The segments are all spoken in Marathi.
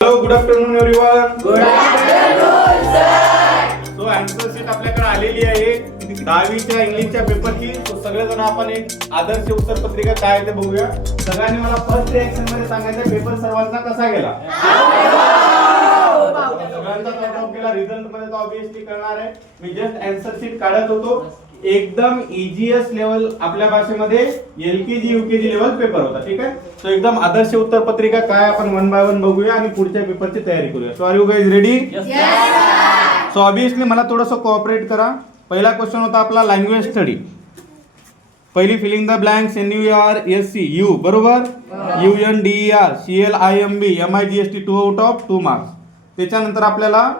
Hello, good afternoon everyone. Good afternoon, sir. So answer sheet आपल्याकडे आलेली आहे 10वीच्या इंग्लिशच्या पेपरची. So सगळेजण आपण एक आदर्श उत्तर पत्रिका काय आहे ते बघूया. सगळ्यांनी मला फर्स्ट रिएक्शन मध्ये सांगायचं पेपर सर्वांचा कसा गेला. सगळ्यांचा कट ऑफ गेला. रिझल्ट मध्ये तर ऑब्विसली कळणार आहे. मी जस्ट आन्सर शीट काढत होतो. एकदम इजीएस्ट लेवल आपल्या भाषेमध्ये एलकेजी यूकेजी लेवल पेपर होता. ठीक आहे. सो एकदम आदर्श उत्तर पत्रिका काय आपण वन बाय वन बघूया आणि पुढच्या पेपरची तयारी करूया. So are you guys ready? So obviously मला थोडंसं कोऑपरेट करा. पहिला क्वेश्चन होता आपला लँग्वेज स्टडी. पहिली filling the blanks NURSC U बरोबर. UNDER CLIMB MIGST 2 out of 2 marks. त्याच्यानंतर आपल्याला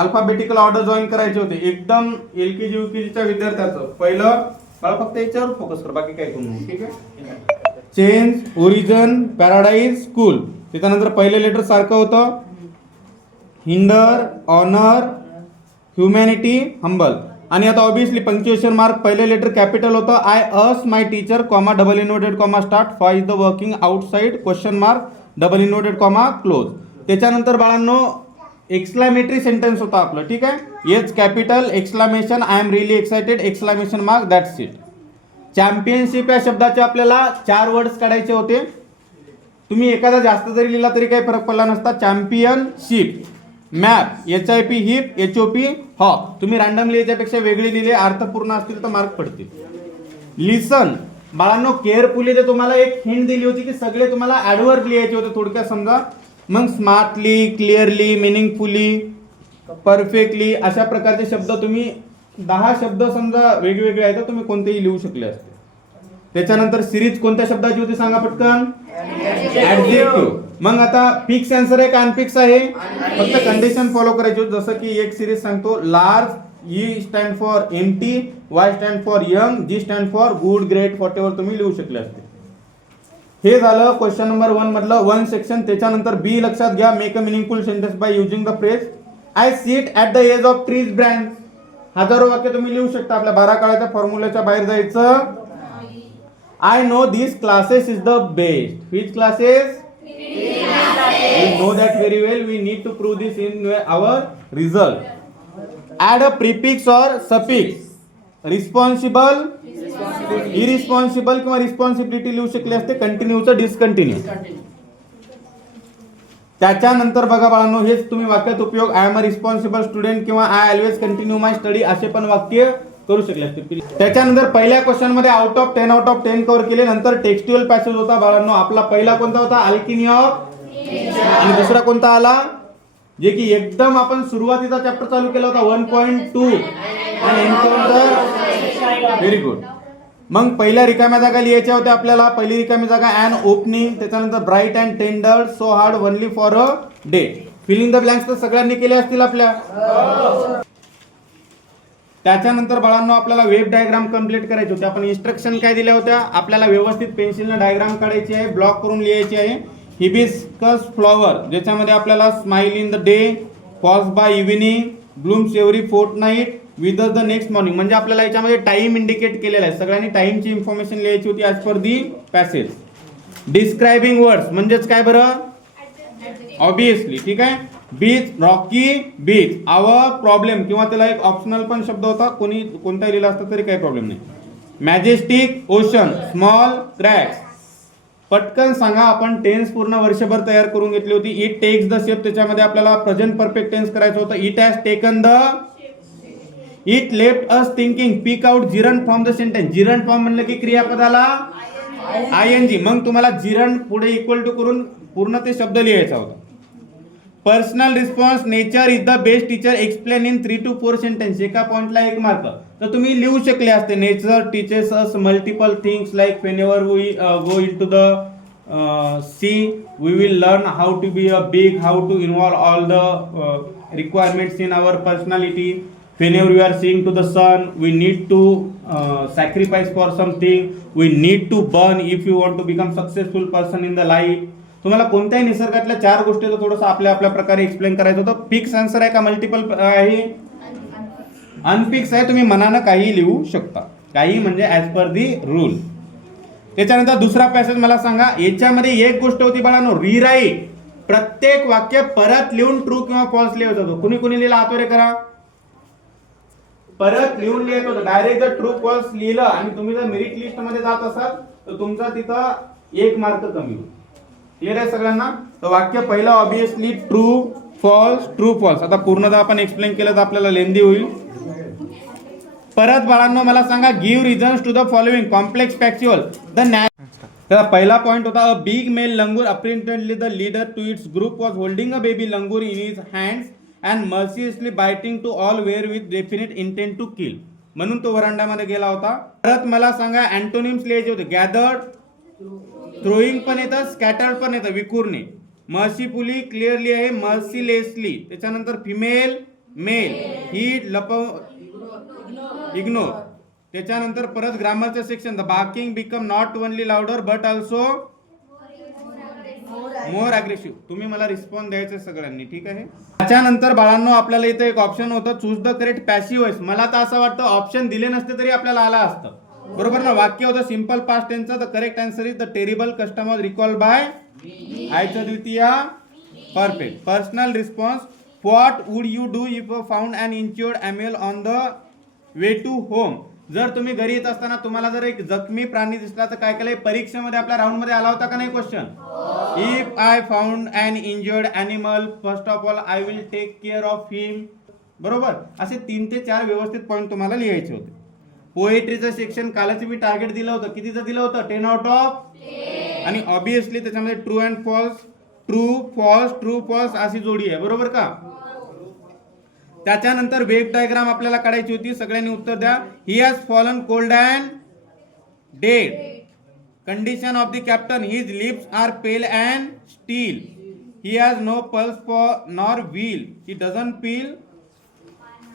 अल्फाबेटिकल ऑर्डर जॉईन करायचे होते. एकदम एलकेजी यूकेजीच्या विद्यार्थ्याचं पहिलं मला फक्त याच्यावर फोकस कर, बाकी काय करू. ठीक आहे. Change, origin, paradise, school. त्याच्यानंतर पहिले लेटर सारखं होतं. Hinder, honour, humanity, humble. आणि आता ऑब्विसली पंक्च्युएशन मार्क पहिले लेटर कॅपिटल होतं. I as my teacher comma double inverted comma start why is the working outside question mark double inverted comma close. त्याच्यानंतर बाळांनो एक्सक्लामेटरी सेंटेन्स होता आपलं. ठीक आहे. H capital, exclamation, I am really excited, exclamation mark, that's it. Championship या शब्दाचे आपल्याला 4 वर्ड्स काढायचे होते. तुम्ही एखादा जास्त जरी लिहिला तरी काही फरक पडला नसता. Championship, map, HIP, heap, HOP, hop. तुम्ही रॅन्डमली याच्यापेक्षा वेगळी लिहिले अर्थपूर्ण असतील तर मार्क पडतील. लिसन बाळांनो केअरफुली ते तुम्हाला एक हिंट दिली होती की सगळे तुम्हाला ऍडवर्ब लिहायचे होते थोडक्यात समजा. मग स्मार्टली, क्लिअरली, मिनिंगफुली, परफेक्टली अशा प्रकारचे शब्द तुम्ही 10 शब्द समजा वेगवेगळे आहेत तुम्ही कोणतेही लिहू शकले असते. त्याच्यानंतर सिरीज कोणत्या शब्दाची होती सांगा पटकन. ऍडजेक्टिव्ह. मग आता फिक्स आन्सर आहे का अनफिक्स आहे. फक्त कंडिशन फॉलो करायची होती. जसं की एक सिरीज सांगतो large, E stand for empty, Y stand for young, G stand for good, great, whatever तुम्ही लिहू शकले असते. हे झालं क्वेश्चन नंबर 1 मधलं 1 सेक्शन. त्याच्यानंतर बी लक्षात घ्या. Make a meaningful sentence by using the phrase I sit at the edge of trees branch. हजारो वाक्य तुम्ही लिहू शकता. आपल्या 12 काळाच्या फॉर्म्युल्याच्या बाहेर जायचं. I know this classes is the best. Which classes? We know that very well. We need to prove this in our result. Add a prefix or suffix. Responsible, irresponsible किंवा रिस्पॉन्सिबिलिटी लिहू शकले असते. कंटिन्यूचं डिसकंटिन्यू. त्याच्यानंतर बघा बाळांनो हेच तुम्ही वाक्यात उपयोग I am a responsible student किंवा I always continue my study असे पण वाक्य करू शकले असते. त्याच्यानंतर पहिल्या क्वेश्चन मध्ये आउट ऑफ 10 कव्हर केले. नंतर टेक्स्च्युअल पॅसेज होता बाळांनो. आपला पहिला कोणता होता अल्किनी ऑफ, आणि दुसरा कोणता आला जे की एकदम आपण सुरुवातीचा चॅप्टर चालू केला होता 1.2 आणि एन्काउंटर. Very good. मग पहिल्या रिकाम्या जागा लिहायच्या होत्या आपल्याला. पहिली रिकामी जागा अॅन ओपनिंग. त्याच्यानंतर bright and tender, so hard, only for a day. Filling the blanks तर सगळ्यांनी केले असतील आपल्या. त्याच्यानंतर बाळांनो आपल्याला वेब डायग्राम कम्प्लीट करायचे होते. आपण इन्स्ट्रक्शन काय दिल्या होत्या आपल्याला व्यवस्थित पेन्सिलने डायग्राम काढायची आहे, ब्लॉक करून लिहायची आहे. हिबिस्कस फ्लॉवर ज्याच्यामध्ये आपल्याला smile in the day, pause by evening, blooms every fortnight, with the next morning. म्हणजे आपल्याला याच्यामध्ये टाइम इंडिकेट केलेला आहे. सगळ्यांनी टाइमची इन्फॉर्मेशन लिहायची होती ॲज पर दी पॅसेज. डिस्क्रायबिंग वर्ड्स म्हणजेच काय बरं. ऑब्विसली ठीक आहे. बीच, रॉकी बीच, आवर प्रॉब्लेम किंवा त्याला एक ऑप्शनल पण शब्द होता. कोणी कोणताही लिहिला असता तरी काही प्रॉब्लेम नाही. Majestic ocean, small cracks. पटकन सांगा. आपण टेन्स पूर्ण वर्षभर तयार करून घेतली होती. इट टेक्स द शेप त्याच्यामध्ये आपल्याला प्रेझेंट परफेक्ट टेन्स करायचं होतं. It has taken the, it left us thinking, pick out gerund from the sentence. Gerund form म्हणलं की क्रियापदाला ING. मग तुम्हाला जिरंट पुढे इक्वल टू करून पूर्ण ते शब्द लिहायचा होता. Personal response, nature is the best teacher, explain in 3 to 4 sentence. एका पॉइंटला 1 मार्क. तर तुम्ही लिहू शकले असते. Nature teachers us multiple things like whenever we go into the sea we will learn how to be a big, how to involve all the requirements in our personality. Whenever we are seeing to the sun, we need to sacrifice for something. We need to burn if you want to become successful person in the life. तुम्हाला कोणत्याही निसर्गातल्या 4 गोष्टीचं थोडंसं आपल्या आपल्या प्रकारे एक्सप्लेन करायचं होतं. फिक्स आन्सर आहे का मल्टिपल आहे. अनफिक्स आहे. तुम्ही मनानं काही लिहू शकता. काही म्हणजे ऍज पर दी रूल. त्याच्यानंतर दुसरा पॅसेज मला सांगा. याच्यामध्ये एक गोष्ट होती बाळांनो, रिराईट प्रत्येक वाक्य परत लिहून ट्रू किंवा फॉल्स लिहित होतो. कुणी कुणी लिहिलं हातवरे करा. परत लिहून लिहित होतं. डायरेक्ट जर ट्रू फॉल्स लिहिलं आणि तुम्ही जर मेरिट लिस्ट मध्ये जात असाल तर तुमचा तिथं 1 मार्क कमी होईल. क्लिअर आहे सगळ्यांना. तर वाक्य पहिलं obviously true false true false. आता पूर्णतः आपण एक्सप्लेन केलं तर आपल्याला लेंदी होईल. परत बाळांनो मला सांगा, give reasons to the following complex factual the. त्याचा पहिला पॉइंट होता, a big male langur apparently the leader to its group was holding a baby langur in his hands and mercilessly biting to all where with definite intent to kill. म्हणून तो वरांड्यामध्ये गेला होता. परत मला सांगा, अँटोनिम्स लिहायचे होते. गॅदर्ड, थ्रोईंग पण येतं, स्कॅटर्ड पण येतं, विखुरणे. मर्सीफुली क्लिअरली आहे, मर्सीलेसली. त्याच्यानंतर फिमेल, मेल, ही लपव, इग्नोर. त्याच्यानंतर परत ग्रामरचं section, the barking become not only louder but also more aggressive. तुम्ही मला रिस्पॉन्स द्यायचे सगळ्यांनी, ठीक आहे. त्याच्यानंतर बाळांनो आपल्याला इथे एक ऑप्शन होतं, choose the correct passive voice. मला तर असं वाटतं ऑप्शन दिले नसते तरी आपल्याला आला असतं. बरोबर ना. वाक्य होतं सिंपल पास्ट टेन्सचं. The correct answer is the terrible custom was recalled by आयचं द्वितीया perfect. Personal response, what would you do if found an injured animal on the way to home. जर तुम्ही घरी येत असताना तुम्हाला जर एक जखमी प्राणी दिसला तर काय केलंय, परीक्षेमध्ये आपल्या राऊंड मध्ये आला होता का नाही question. If I found an injured animal first of all I will take care of him. बरोबर. असे 3 ते 4 व्यवस्थित पॉईंट तुम्हाला लिहायचे होते. पोएट्रीचं सेक्शन कालच मी टार्गेट दिलं होतं. कितीचं दिलं होतं, 10 आउट ऑफ. आणि ऑब्विसली त्याच्यामध्ये true and false, true false, true false अशी जोडी आहे. बरोबर का. त्याच्यानंतर वेव्ह डायग्राम आपल्याला काढायची होती. सगळ्यांनी उत्तर द्या. He has fallen cold and dead. Condition of the captain, his lips are pale and still. He has no pulse for nor will. He doesn't feel.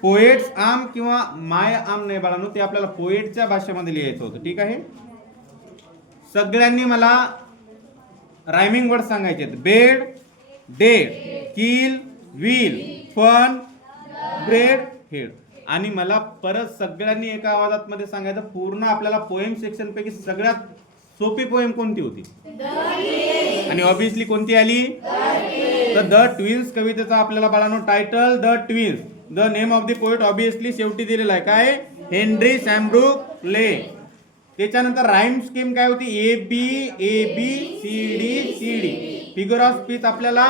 Poet's arm किंवा माय आर्म नाही बाळांनो, ते आपल्याला पोएटच्या भाषेमध्ये लिहायचं होतं, ठीक आहे. सगळ्यांनी मला रायमिंग वर्ड सांगायचे. बेड, डेड, किल, व्हील, फन, ब्रेड, हेड. आणि मला परत सगळ्यांनी एका आवाजात मध्ये सांगायचं, पूर्ण आपल्याला पोएम सेक्शन पैकी सगळ्यात सोपी पोएम कोणती होती. आणि ऑब्विसली कोणती आली, तर द ट्विन्स कवितेचा आपल्याला बाळांनो title the twins. The name of the poet obviously शेवटी दिलेला आहे, काय, हेनरी सॅमब्रुक ले. त्याच्यानंतर राईम स्कीम काय होती, A B C D. Figure of speech आपल्याला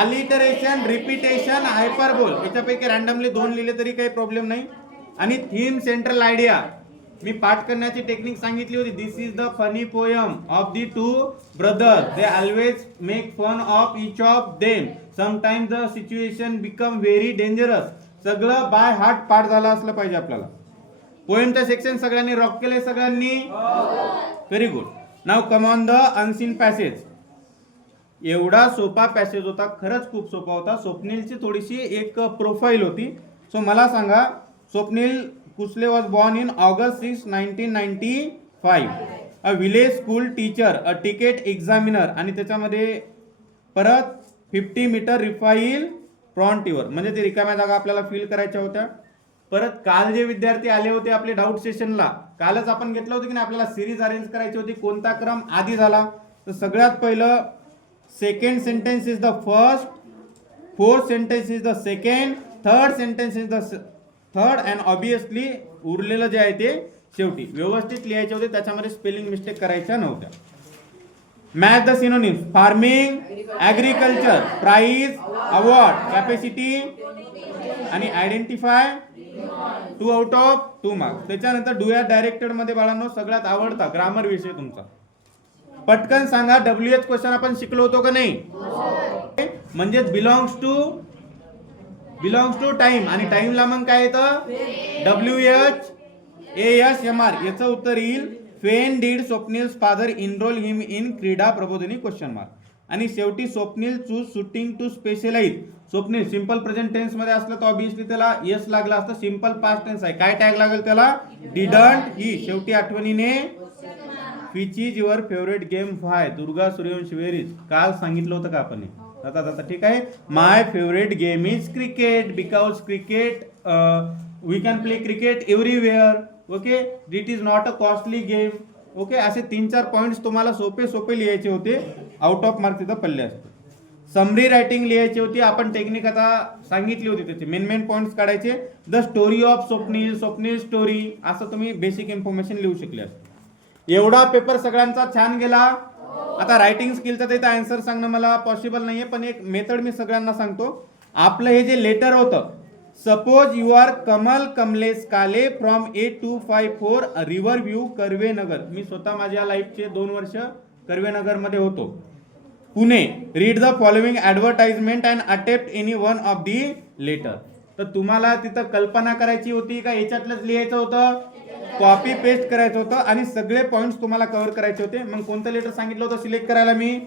अलिटरेशन, रिपीटेशन, हायपरबोल. याच्यापैकी रॅन्डमली 2 लिहिले तरी काही प्रॉब्लेम नाही. आणि थीम, सेंट्रल आयडिया. मी पाठ करण्याची टेक्निक सांगितली होती. This is the funny poem of the 2 brothers. They always make fun of each of them. Sometimes the situation become very dangerous. सगळं बाय हार्ट पाठ झालं असलं पाहिजे आपल्याला. पोएमचं सेक्शन सगळ्यांनी रॉक केलंय, सगळ्यांनी very good. Now come on the unseen passage. एवढा सोपा पॅसेज होता, खरंच खूप सोपा होता. स्वप्नीलची थोडीशी एक प्रोफाईल होती. सो मला सांगा, Swapnil Kusale was born in August 6, 1995. A village school teacher, a ticket examiner. आणि त्याच्यामध्ये परत 50 मीटर रिफाईल फ्रॉन्टिवर. म्हणजे ते रिकाम्या जागा आपल्याला फिल करायच्या होत्या. परत काल जे विद्यार्थी आले होते आपले डाऊट सेशनला, कालच आपण घेतलं होतं की नाही, आपल्याला सिरीज अरेंज करायची होती. कोणता क्रम आधी झाला, तर सगळ्यात पहिलं second sentence is the first, fourth sentence is the second, third sentence is the third, and obviously उरलेलं जे आहे ते शेवटी. व्यवस्थित लिहायचे होते, त्याच्यामध्ये स्पेलिंग मिस्टेक करायच्या नव्हत्या. Match the synonyms, farming, agriculture, price, award, capacity आणि आयडेंटिफाय. 2 out of 2 marks. त्याच्यानंतर डू आर डायरेक्टेड मध्ये बाळांनो सगळ्यात आवडता ग्रामर विषय तुमचा. पटकन सांगा, WH क्वेश्चन आपण शिकलो होतो का नाही. म्हणजे बिलॉंग्स टू टाइम. आणि टाइमला मग काय येतं, WHASMR. याचं उत्तर येईल when did Swapnil's father enrol him in Krida Prabodhini question mark. आणि शेवटी Swapnil choose shooting to specialise. Swapnil simple present tense मध्ये असलं तर ऑब्विसली त्याला यस लागला असतं. सिंपल पास्ट टेन्स आहे, काय टॅग लागेल त्याला, डिडंट ही. शेवटी आठवणीने which is your favourite game why. Durga Suryavanshi वेरीज. काल सांगितलं होतं का आपण, आता ठीक आहे. My favourite game is cricket because cricket we can play cricket everywhere. Okay, it is not a costly game. Okay, असे 3-4 पॉइंट्स तुम्हाला सोपे लिहायचे होते. आउट ऑफ मार्क्स तिथं पडले असते. समरी रायटिंग लिहायची होती. आपण टेक्निक आता सांगितली होती, त्याचे मेन पॉइंट्स काढायचे. The story of Swapnil story, असं तुम्ही बेसिक इन्फॉर्मेशन लिहू शकले. एवढा पेपर सगळ्यांचा छान गेला. आता रायटिंग स्किलचा तिथे आन्सर सांगणं मला पॉसिबल नाहीये, पण एक मेथड मी सगळ्यांना सांगतो. आपलं हे जे लेटर होतं, suppose you are Kamal Kamlesh Kale from 8254 river view Karvenagar. मी स्वतः माझ्या लाईफचे 2 वर्ष कर्वेनगर मध्ये होतो, Pune. Read the following advertisement and attempt any one of the letter. तर तुम्हाला तिथं कल्पना करायची होती का याच्यातलंच लिहायचं होतं, कॉपी पेस्ट करायचं होतं आणि सगळे पॉइंट्स तुम्हाला कव्हर करायचे होते. मग कोणतं लेटर सांगितलं होतं सिलेक्ट करायला मी?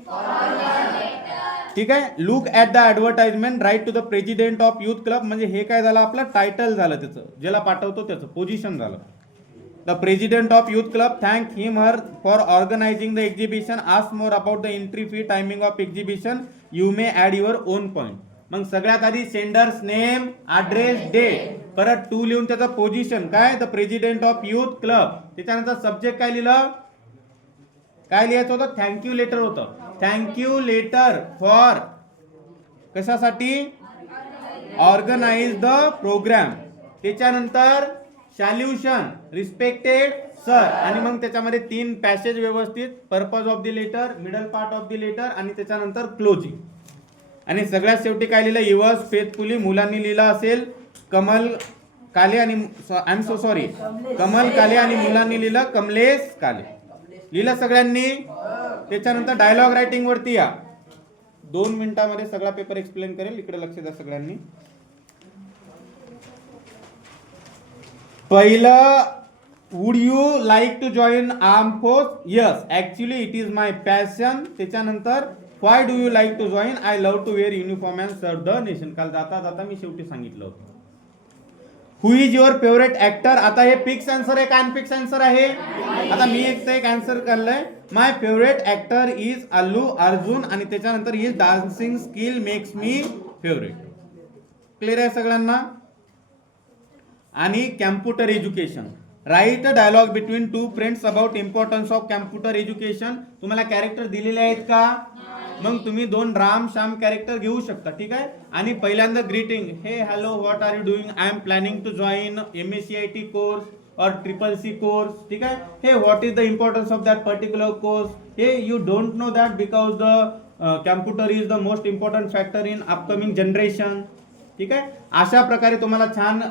ठीक आहे. Look at the advertisement, write to the president of youth club. म्हणजे हे काय झालं, आपलं टायटल झालं, त्याचं ज्याला पाठवतो त्याचं पोझिशन झालं. The president of youth club thank him her for organising the exhibition, ask more about the entry fee, timing of exhibition, you may add your own point. मग सगळ्यात आधी सेंडर्स नेम, ऍड्रेस, डेट, परत टू लिहून त्याचं पोझिशन काय, the president of youth club. त्याच्यानंतर सब्जेक्ट काय लिहिलं, काय लिहायचं होतं, थँक्यू लेटर होतं. थँक्यू लेटर फॉर कशासाठी, ऑर्गनाइज द प्रोग्राम. त्याच्यानंतर सॉल्युशन, रिस्पेक्टेड सर, आणि मग त्याच्यामध्ये 3 पॅसेज व्यवस्थित, purpose of the letter, middle part of the letter आणि त्याच्यानंतर क्लोजिंग. आणि सगळ्यात शेवटी काय लिहिलं, युअर्स फेथफुली. मुलांनी लिहिलं असेल कमल काले आणि I am so sorry Kamal काले आणि मुलांनी लिहिलं कमलेश काले. लिहिलं सगळ्यांनी. त्याच्यानंतर डायलॉग रायटिंग वरती या. 2 मिनिटांमध्ये सगळा पेपर एक्सप्लेन करेल. इकडे लक्ष द्या सगळ्यांनी. पहिलं, would you like to join arm force? Yes, actually it is my passion. त्याच्यानंतर why do you like to join? I love to wear uniform and serve the nation. काल जाता जाता मी शेवटी सांगितलं होतं. Who is your favourite actor? आता हे फिक्स आन्सर आहे का अनफिक्स आन्सर आहे? आता मी एक आन्सर काढलंय. My favourite actor is Allu Arjun आणि त्याच्यानंतर his dancing skill makes me favourite. Clear आहे सगळ्यांना? आणि computer education, right a dialogue between 2 friends about importance of computer education. तुम्हाला कॅरेक्टर दिलेले आहेत का? मग तुम्ही 2 राम श्याम कॅरेक्टर घेऊ शकता. ठीक आहे. आणि पहिल्यांदा ग्रीटिंग, हे hello what are you doing, I am planning to join MSCIT course और CCC कोर्स. ठीक आहे. हे what is the importance of that particular course. हे you don't know that because the computer is the most important factor in upcoming generation. ठीक आहे. अशा प्रकारे तुम्हाला छान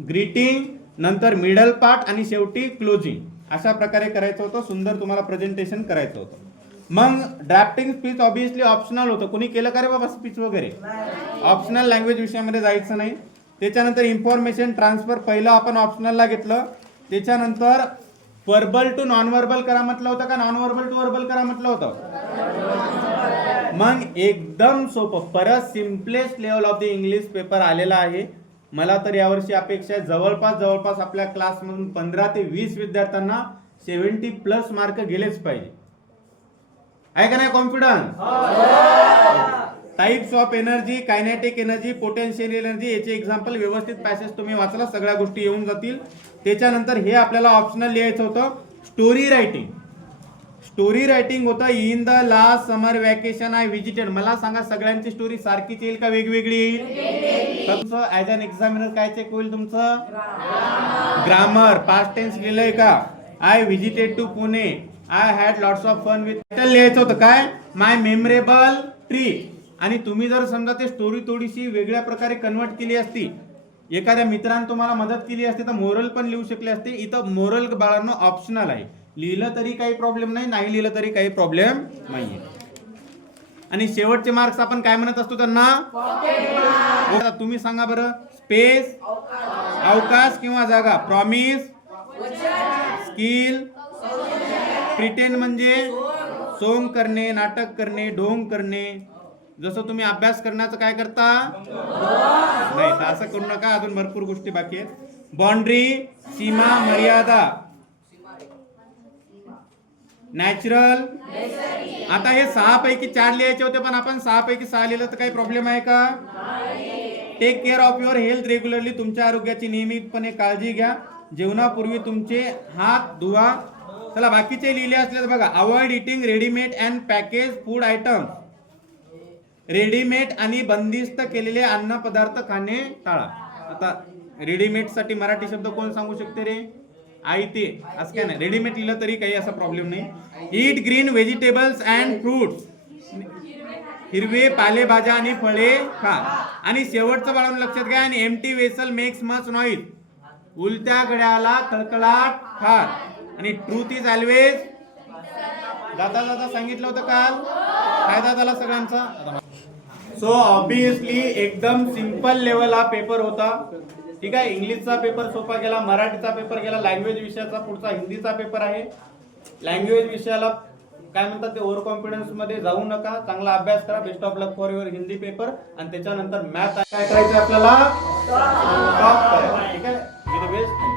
ग्रीटिंग, नंतर मिडल पार्ट आणि शेवटी क्लोजिंग अशा प्रकारे करायचं होतं. सुंदर तुम्हाला प्रेझेंटेशन करायचं होतं. मग ड्राफ्टिंग स्पीच ऑब्विसली ऑप्शनल होतं. कोणी केलं का रे बाबा स्पीच वगैरे? ऑप्शनल, लँग्वेज विषयामध्ये जायचं नाही. त्याच्यानंतर इन्फॉर्मेशन ट्रान्सफर पहिलं आपण ऑप्शनलला घेतलं. त्याच्यानंतर वर्बल टू नॉन वर्बल करा म्हटलं होतं का नॉन वर्बल टू वर्बल करा म्हटलं होतं? मग एकदम सोपं, परत simplest level of the English paper आलेला आहे. मला तर यावर्षी अपेक्षा आहे जवळपास आपल्या क्लासमधून 15 ते 20 विद्यार्थ्यांना 70+ मार्क गेलेच पाहिजे. आहे का नाही confidence? Types of energy, kinetic energy, potential energy, याचे एक्झाम्पल व्यवस्थित पॅसेज तुम्ही वाचला, सगळ्या गोष्टी येऊन जातील. त्याच्यानंतर हे आपल्याला ऑप्शनल लिहायचं होतं स्टोरी रायटिंग. स्टोरी रायटिंग होतं in the last summer vacation I visited. मला सांगा सगळ्यांची स्टोरी सारखीच येईल का वेगवेगळी येईल? तुमचं ऍज अन एक्झामिनर काय चेक होईल? तुमचं ग्रामर, पास्ट टेन्स लिहिलंय का? I visited to Pune, I had lots of fun with. लिहायचं होतं काय? My memorable trip. आणि तुम्ही जर समजा ते स्टोरी थोडीशी वेगळ्या प्रकारे कन्वर्ट केली असती, एखाद्या मित्रांनी तुम्हाला मदत केली असती तर मोरल पण लिहू शकले असते. इथं मोरल बाळांनो ऑप्शनल आहे. लिहिलं तरी काही प्रॉब्लेम नाही, नाही लिहिलं तरी काही प्रॉब्लेम नाहीये. आणि शेवटचे मार्क्स आपण काय म्हणत असतो त्यांना? तुम्ही सांगा बरं. स्पेस, अवकाश किंवा जागा. प्रॉमिस, स्किल, प्रिटेंड म्हणजे सोंग करणे, नाटक करणे, ढोंग करणे. जसं तुम्ही अभ्यास करण्याचं काय करता? नाही, तर असं करू नका, अजून भरपूर गोष्टी बाकी आहेत. बाउंड्री, सीमा, मर्यादा. नॅचरल. आता हे 6 पैकी 4 लिहायचे होते, पण आपण 6 पैकी 6 लिहिलं तर काही प्रॉब्लेम आहे का? Take care of your health regularly. तुमच्या आरोग्याची नियमितपणे काळजी घ्या. जेवणापूर्वी तुमचे हात धुवा. चला बाकीचे लिहिले असले तर बघा. Avoid eating readymade and package food items. Readymade आणि बंदिस्त केलेले अन्न पदार्थ खाणे टाळा. आता रेडीमेड साठी मराठी शब्द कोण सांगू शकते रे? आयते. असं काय नाही, रेडीमेड लिहिलं तरी काही असा प्रॉब्लेम नाही. Eat green vegetables and fruits, हिरवे पालेभाज्या आणि फळे खा. आणि शेवटचं बाळांनो लक्षात घ्या, आणि empty vessel makes much noise, उलट्या घड्याला कळकळाट फार. आणि ट्रूथ इज ऑलवेज, जाता जाता सांगितलं होतं काल, फायदा झाला सगळ्यांचा. सो ऑब्विसली एकदम सिंपल लेवल हा पेपर होता. ठीक आहे, इंग्लिशचा पेपर सोपा गेला, मराठीचा पेपर गेला, लँग्वेज विषयाचा पुढचा हिंदीचा पेपर आहे. लँग्वेज विषयाला काय म्हणतात ते ओव्हर कॉन्फिडन्स मध्ये जाऊ नका, चांगला अभ्यास करा. Best of luck for your Hindi paper. आणि त्याच्यानंतर मॅथ काय करायचं आपल्याला, टॉप करायचं. ठीक आहे, विथ बेस्ट.